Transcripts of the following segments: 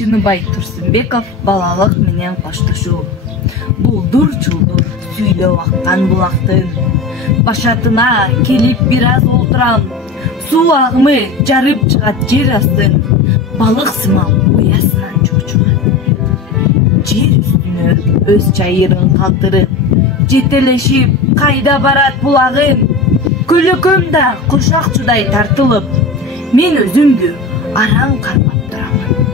Шыныбай Турсунбеков балалык менен коштошуу. Булдур-чулдур сүйлөп аккан булактын башатына келип бир аз олтурам. Суу агымы жарып чыгат жер астын, балык сымал уясынан чурчуган. Жер үстүнө өз чайырын калтырып, жетелешип кайда барат булагым. Көлөкөм да куршакчудай тартылып, мен өзүмдү араң кармап турамын.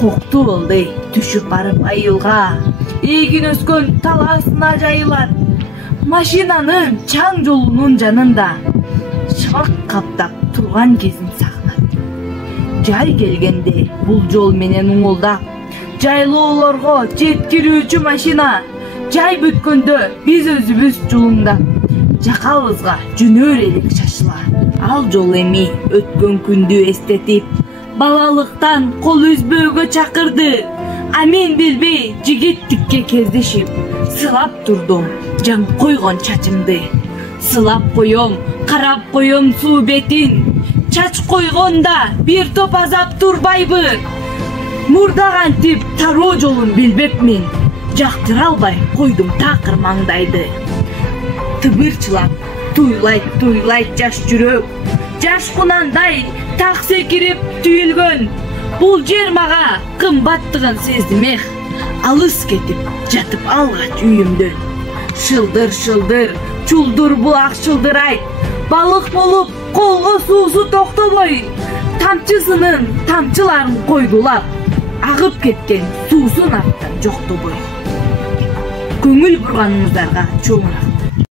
Кокту болдой түшүп барып айылга, эгин өскөн талаасына жайылат. Машинанын чаң жолунун жанында шыбак каптап турган кезин сагынат. Жай келгенде бул жол менен уңулдап, жайлоолорго жеткирүүчү машина. Жай бүткөндө биз өзүбүз жулуңдап, жакабызга жөнөр элек шашыла. Ал жол эми өткөн күндү эстетип, балалыктан кол үзбөөгө чакырды. А мен билбей жигиттикке кездешип, сылап турдум жан койгон чачымды. Сылап коем, карап коем суу бетин, чач койгонда бир топ азап турбайбы? Мурда кантип тароо жолун билбепмин, жактыра албай койдум такыр маңдайды. Тыбырчылап туйлайт жаш жүрөк, жаш кунандай так секирип түйүлгөн. Бул жер мага кымбаттыгын сездим эх, алыс кетип жатып алгач үйүмдөн. Шылдыр чулдур булак шылдырайт, балык болуп колго суусу токтобой. Тамчысынын тамчыларын койдулап, агып кеткен суусун арттан жоктобой. Көңүл бурганыңыздарга чоң рахмат.